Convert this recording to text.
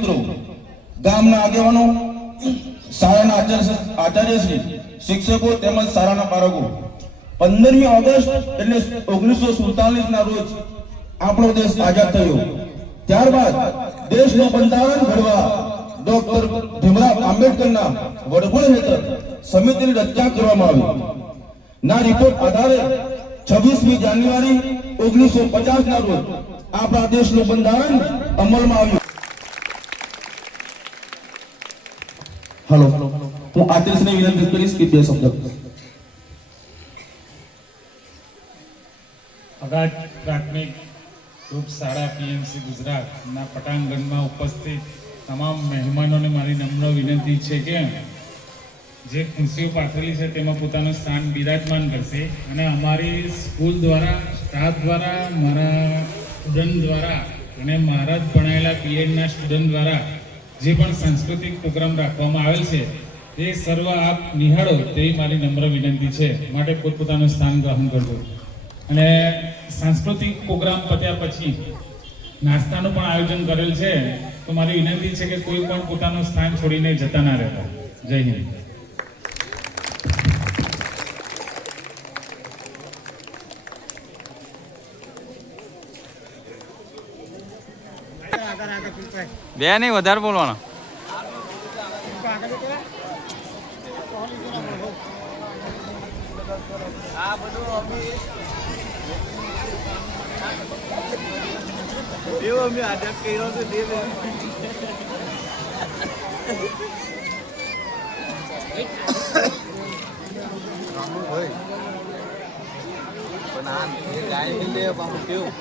મિત્રો, ગામના આગેવાનો, શાળાના આચાર્યશ્રી, શિક્ષકો તેમજ શાળાના બાળકો, 15મી ઓગસ્ટ એટલે 1947 ના રોજ આપણો દેશ આઝાદ થયો. ત્યારબાદ દેશનું બંધારણ ઘડવા ડોક્ટર ભીમરાવ આંબેડકરના વડપણ હેઠળ સમિતિની રચના કરવામાં આવી. ના રિપોર્ટ આધારે 26મી જાન્યુઆરી 1950 ના રોજ આપણા દેશનું બંધારણ અમલમાં આવ્યું. હેલો, હું આતિશને વિનંતી કરીશ કે 2 શબ્દ. અગાધ પ્રાથમિક ગ્રુપ શાળા પીએમસી ગુજરાતના પટાંગણમાં ઉપસ્થિત તમામ મહેમાનોને મારી નમ્ર વિનંતી છે કે જે ખુરશીઓ પાથરેલી છે તેમાં પોતાનું સ્થાન બિરાજમાન કરશે અને અમારી સ્કૂલ દ્વારા, સ્ટાફ દ્વારા, મારા સ્ટુડન્ટ દ્વારા અને મારા જ ભણાયેલા પીએડના સ્ટુડન્ટ દ્વારા જે પણ સાંસ્કૃતિક પ્રોગ્રામ રાખવામાં આવેલ છે તે સર્વ આપ નિહાળો તેવી મારી નમ્ર વિનંતી છે. માટે પોતપોતાનું સ્થાન ગ્રહણ કરજો. અને સાંસ્કૃતિક પ્રોગ્રામ પત્યા પછી નાસ્તાનું પણ આયોજન કરેલ છે, તો મારી વિનંતી છે કે કોઈ પણ પોતાનું સ્થાન છોડીને જતા ના રહેતા. જય હિન્દ. બે નહીં, વધારે બોલવાનો. અમે આદત કર્યો છે ગાય લે કેવું